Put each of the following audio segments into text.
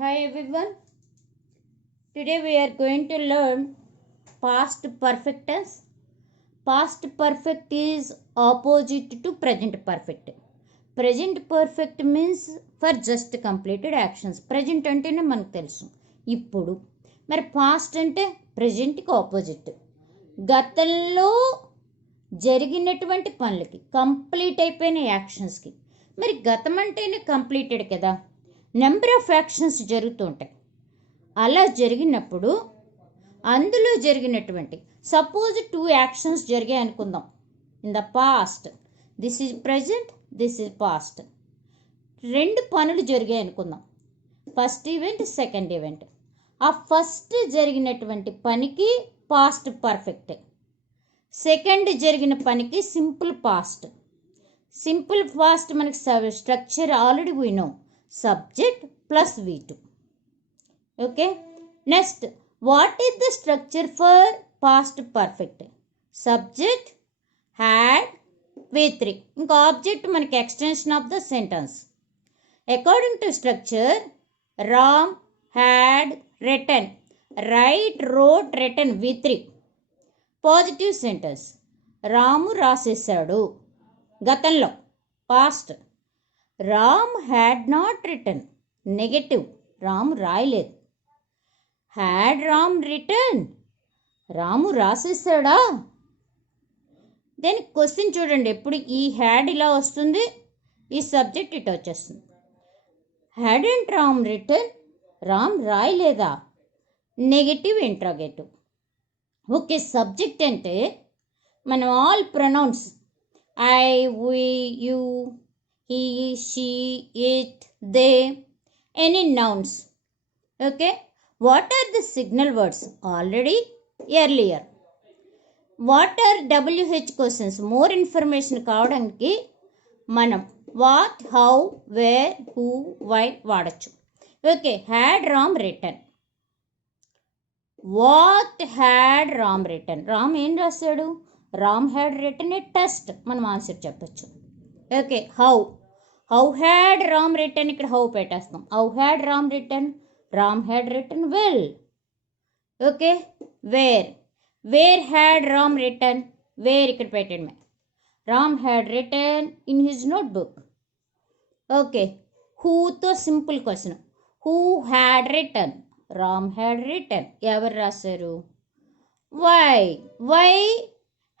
Hi everyone. Today we are going to learn past perfect tense. Past perfect is opposite to present perfect. Present perfect means for just completed actions. Present అంటేనే మనకు తెలుసు ఇప్పుడు. మరి పాస్ట్ అంటే ప్రెజెంట్కి ఆపోజిట్. గతంలో జరిగినటువంటి పనులకి కంప్లీట్ అయిపోయిన యాక్షన్స్కి. మరి గతం అంటేనే కంప్లీటెడ్ కదా, నెంబర్ ఆఫ్ యాక్షన్స్ జరుగుతూ ఉంటాయి. అలా జరిగినప్పుడు అందులో జరిగినటువంటి సపోజ్ 2 యాక్షన్స్ జరిగాయి అనుకుందాం. In the past, this is present, this is past. 2 పనులు జరిగాయి అనుకుందాం, ఫస్ట్ ఈవెంట్, సెకండ్ ఈవెంట్. ఆ ఫస్ట్ జరిగినటువంటి పనికి పాస్ట్ పర్ఫెక్ట్, సెకండ్ జరిగిన పనికి సింపుల్ పాస్ట్. సింపుల్ పాస్ట్ మనకి structure already we know, subject plus V2. Okay, next what is the structure for past perfect? Subject, had, V3. ఇంకా object మనకి extension of the sentence. According to structure, Ram had written, write, wrote, return, V3. Positive sentence, Ramu రాసేసాడు గతంలో, past. Ram had not written, negative, Ramu రాయలేదు. Had Ram written, Ramu రాసేసాడా? దానికి question చూడండి, ఎప్పుడు ఈ హ్యాడ్ ఇలా వస్తుంది, ఈ సబ్జెక్ట్ ఇటు వచ్చేస్తుంది. Hadn't Ram written, Ram రాయలేదా? Negative interrogative. ఓకే, సబ్జెక్ట్ అంటే మనం all pronouns I, we, you, he, she, it, they, any nouns. Okay, what are the signal words? Already earlier. What are WH questions? More information కావడానికి మనం what, how, where, who, why వాడచ్చు. Okay, had Ram written. What had Ram written? Ram ఏం రాశాడు? Ram had written a test, మనం answer చెప్పచ్చు. Okay, how, how had Ram written, ఇక్కడ how పెట్టేస్తాం. How had Ram written, Ram had written well. Okay, where, where had Ram written, where ఇక్కడ పెట్టండి. Ram had written in his notebook. Okay, హూతో simple question, who had written, Ram had return, ఎవరు రాశారు? Why, why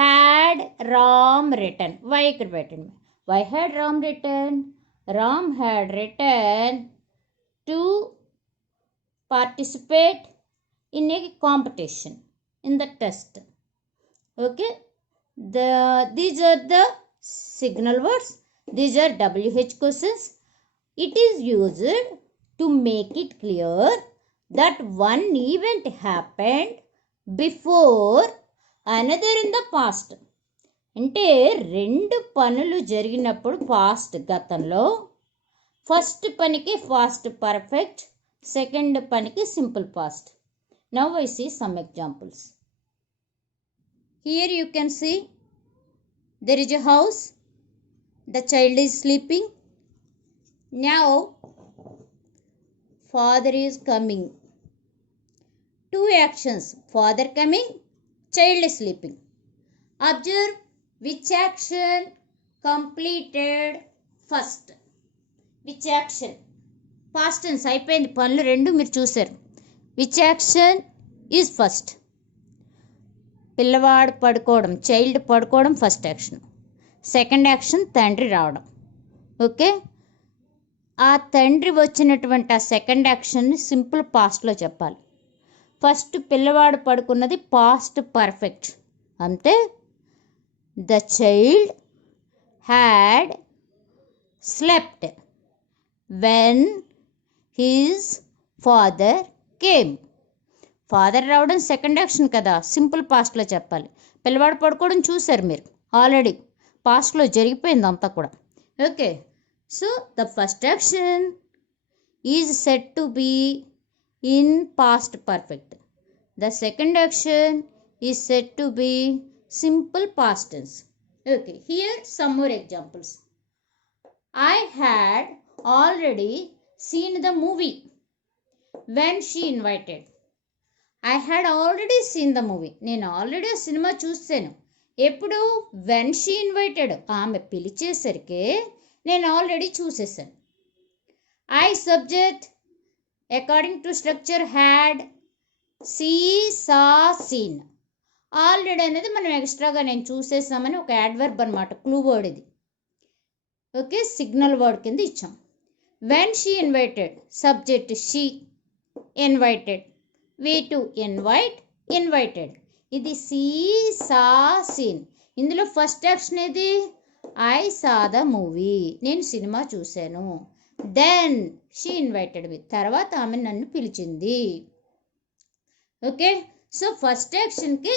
had Ram return, why ఇక్కడ పెట్టండి. Why had Ram written? Ram had written to participate in a competition, in the test. Okay, these are the signal words. These are WH questions. It is used to make it clear that one event happened before another in the past. అంటే 2 పనులు జరిగినప్పుడు పాస్ట్ గతంలో, first పనికి past perfect, second పనికి simple past. Now I see some examples. Here you can see there is a house, the child is sleeping. Now father is coming. 2 actions, father coming, child sleeping. Observe which action completed first. Which action? Past tense అయిపోయింది, పనులు 2 మీరు చూసారు. which action is first? పిల్లవాడు పడుకోవడం, చైల్డ్ పడుకోవడం first action. Second action తండ్రి రావడం. ఓకే, ఆ తండ్రి వచ్చినటువంటి ఆ సెకండ్ యాక్షన్ని సింపుల్ పాస్ట్లో చెప్పాలి. ఫస్ట్ పిల్లవాడు పడుకున్నది పాస్ట్ పర్ఫెక్ట్, అంతే. The child had slept when his father came. Father రావడం సెకండ్ యాక్షన్ కదా, సింపుల్ పాస్ట్లో చెప్పాలి. పిల్లవాడు పడుకోవడం చూశారు మీరు ఆల్రెడీ, పాస్ట్లో జరిగిపోయింది అంతా కూడా. Okay, so the first action is said to be in past perfect. The second action is said to be simple past tense. Okay, here some more examples. I had already seen the movie. When she invited. I had already seen the movie. నేను already సినిమా చూసాను. ఎప్పుడు? When she invited. ఆమె పిలిచేసరికి నేను already చూసేసాను. I subject according to structure had, see, saw, seen. Already అనేది మనం ఎక్స్ట్రాగా నేను చూసేసామని ఒక యాడ్వర్బ్ అనమాట, క్లూ వర్డ్ ఇది. ఓకే, సిగ్నల్ వర్డ్ కింద ఇచ్చాం. When she invited, subject she, invited, V two invite, invited. ఇది సీ, సా, సీన్. ఇందులో ఫస్ట్ యాక్షన్ ఏది? ఐ సా ద మూవీ, నేను సినిమా చూశాను. దెన్ షీ ఇన్వైటెడ్ మీ, తర్వాత ఆమె నన్ను పిలిచింది. ఓకే, సో ఫస్ట్ యాక్షన్కి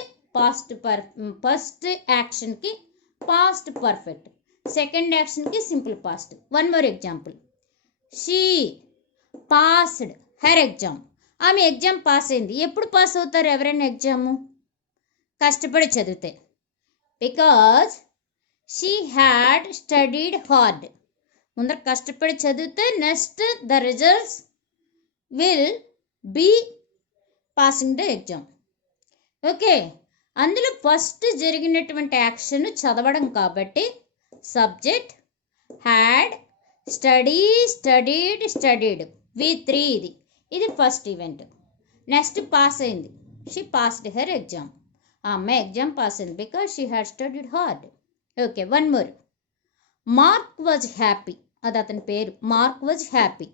ఫస్ట్ యాక్షన్కి పాస్ట్ పర్ఫెక్ట్, సెకండ్ యాక్షన్కి simple past. One more example. She passed her exam. ఆమె ఎగ్జామ్ పాస్ అయింది. ఎప్పుడు పాస్ అవుతారు ఎవరైనా ఎగ్జాము? కష్టపడి చదివితే. Because she had studied hard. ముందర కష్టపడి చదివితే next the results will be passing the exam. Okay, అందులో ఫస్ట్ జరిగినటువంటి యాక్షన్ చదవడం కాబట్టి subject had, study, studied, studied, V3 ఇది. ఇది ఫస్ట్ ఈవెంట్. నెక్స్ట్ పాస్ అయింది. She passed her exam. ఆ అమ్మాయి ఎగ్జామ్ పాస్ అయింది because she had studied hard. Okay, one more. Mark was happy. అది అతని పేరు. Mark was happy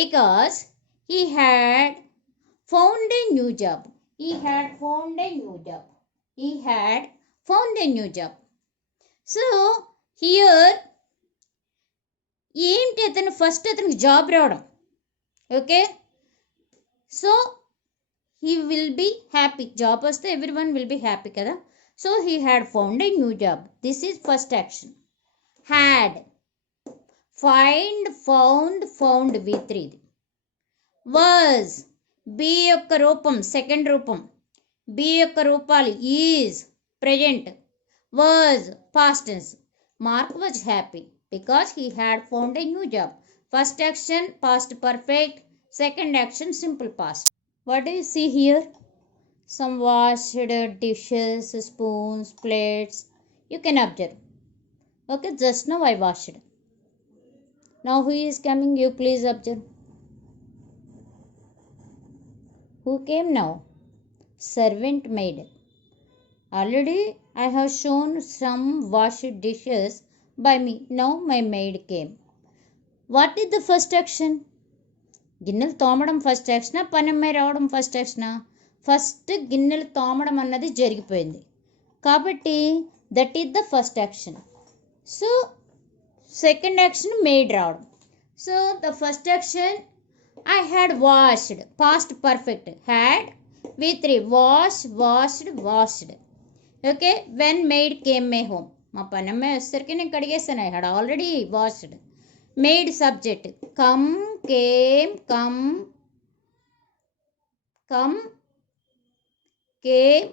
because he had found a new job. He had found a new job. He had found a new job. So here ఏంటి అతను ఫస్ట్ అతనికి job రావడం. Okay, so he will be happy. Job వస్తే everyone will be happy కదా. So he had found a new job. This is first action. Had, find, found, found V3 ఇది. Was, B యొక్క రూపం సెకండ్ రూపం. బి యొక్క రూపాలు is present, was past tense. Mark was happy because he had found a new job. First action past perfect, second action simple past. What do you see here? Some washed dishes, spoons, plates. You can observe. Okay, just now I washed. Now who is coming? You please observe. Who came now? Servant maid. Already I have shown some washed dishes by me. Now my maid came. What is the first action? గిన్నెలు తోమడం ఫస్ట్ యాక్షనా, పనమ్మాయి రావడం ఫస్ట్ యాక్షనా? ఫస్ట్ గిన్నెలు తోమడం అన్నది జరిగిపోయింది కాబట్టి that is the first action. So second action maid రావడం. So the first action I had washed, past perfect. Had V3, wash, washed, washed. Okay, when maid came my home. మా పనమ్మాయి వచ్చేసరికి నేను కడిగేస్తాను. I had already washed. Maid subject. Come, came, come, come, came,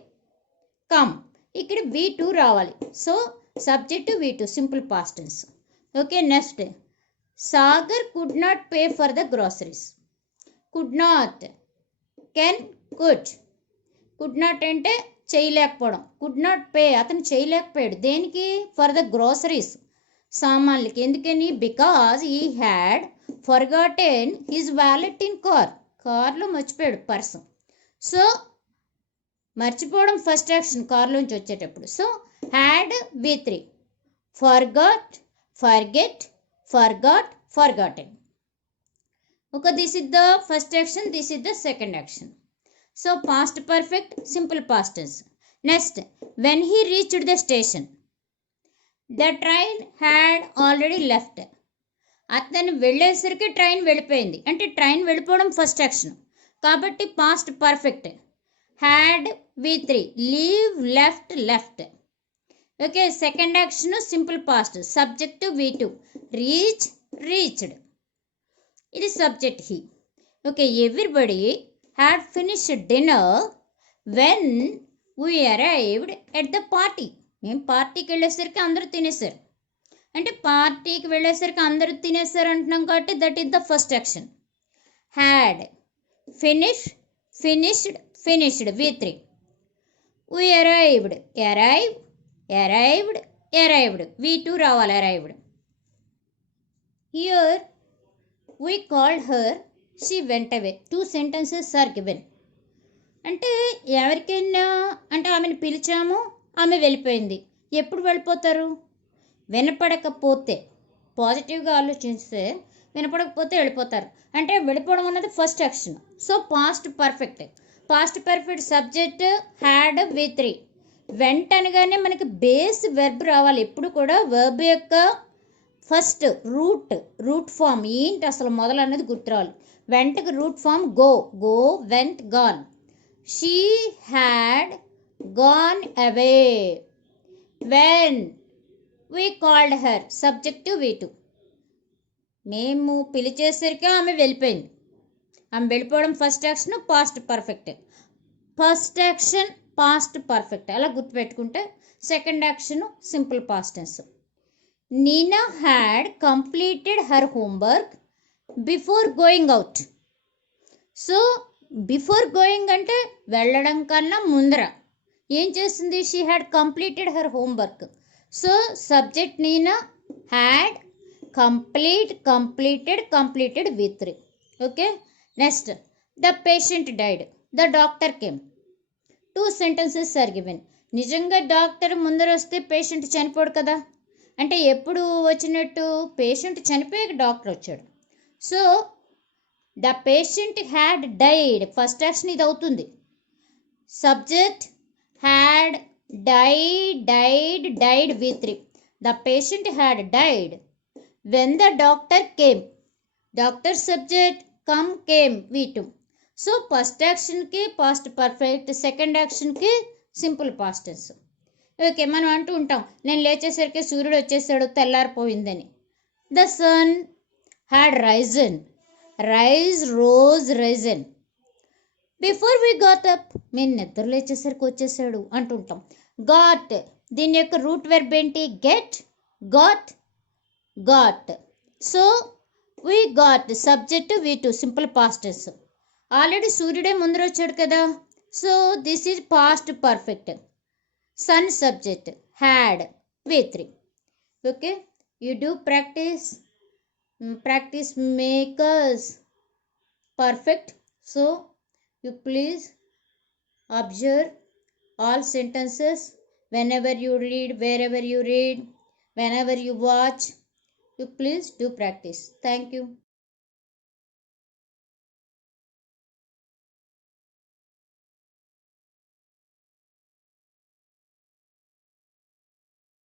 come. ఇక్కడ V2 రావాలి. So subject V2, simple past tense. Okay, next. Sagar could not pay for the groceries. Could not, can, could. Could not అంటే చేయలేకపోవడం. Could not pay, అతను చేయలేకపోయాడు. దేనికి? For the groceries, సామాన్లకి. ఎందుకని? Because he had forgotten his wallet in car. కార్లో మర్చిపోయాడు purse. So మర్చిపోవడం ఫస్ట్ యాక్షన్ కార్లోంచి వచ్చేటప్పుడు. So had V3, forgot, forget, forgot, forgotten. Okay, this is the first action, this is the second action. So past perfect, simple past tense. Next, when he reached the station, the train had already left. అతను వెళ్ళేసరికి ట్రైన్ వెళ్ళిపోయింది. అంటే train వెళ్ళిపోవడం first action కాబట్టి past perfect. Had V3, leave, left, left. Okay, second action simple past, subject V2, reach, reached. ఇది subject he. Okay, everybody had finished dinner when we arrived at the party. మేము పార్టీకి వెళ్ళేసరికి అందరూ తినేసారు. అంటే పార్టీకి వెళ్ళేసరికి అందరూ తినేసారు అంటున్నాం కాబట్టి that is the first action. Had, finish, finished, finished, V3. We arrived, arrive, arrived, arrived, V2 రావాలి arrived. Here we called her, she went away. 2 sentences are given. అంటే ఎవరికైనా అంటే ఆమెను పిలిచాము, ఆమె వెళ్ళిపోయింది. ఎప్పుడు వెళ్ళిపోతారు? వినపడకపోతే. పాజిటివ్గా ఆలోచిస్తే వినపడకపోతే వెళ్ళిపోతారు. అంటే వెళ్ళిపోవడం అన్నది first action. So past perfect. Past perfect subject had V3. వెంటనగానే మనకి బేస్ వెర్బ్ రావాలి. ఎప్పుడు కూడా వెర్బ్ యొక్క ఫస్ట్ రూట్ ఫామ్ ఏంటి అసలు మొదలు అనేది గుర్తురావాలి. వెంటకి root form go, went, gone. She had gone away. When we called her, subject to V2. మేము పిలిచేసరికి ఆమె వెళ్ళిపోయింది. ఆమె వెళ్ళిపోవడం first action, past perfect. First action past perfect అలా గుర్తుపెట్టుకుంటే second action simple past tense. Nina had completed her homework before going out. So before going అంటే వెళ్ళడం కన్నా ముందర ఏం చేస్తుంది? She had completed her homework. So subject Nina, had, completed V3. Okay, next the patient died, the doctor came. 2 sentences are given. నిజంగా doctor ముందర వస్తే పేషెంట్ చనిపోడు కదా. అంటే ఎప్పుడు వచ్చినట్టు? పేషెంట్ చనిపోయాక డాక్టర్ వచ్చాడు. So the patient had died, first action ఇది అవుతుంది. Subject had, died V3. The patient had died when the doctor came. Doctor subject, come, came, V2. So first action ki past perfect, second action ki simple past tense. Okay, మనం అంటూ ఉంటాం నేను లేచేసరికి సూర్యుడు వచ్చేసాడు, తెల్లారిపోయిందని. The sun had risen, risen. Before we got up, మేము నిద్ర లేచేసరికి వచ్చేసాడు అంటుంటాం. గాట్, దీని యొక్క రూట్ వెర్బ్ ఏంటి? Get, got. So we got, subject V2, simple past tense. Already సూర్యుడే ముందర వచ్చాడు కదా. So this is past perfect. Sun subject, had, V3. Okay, you do practice makes perfect. So you please observe all sentences whenever you read, wherever you read, whenever you watch. You please do practice. Thank you.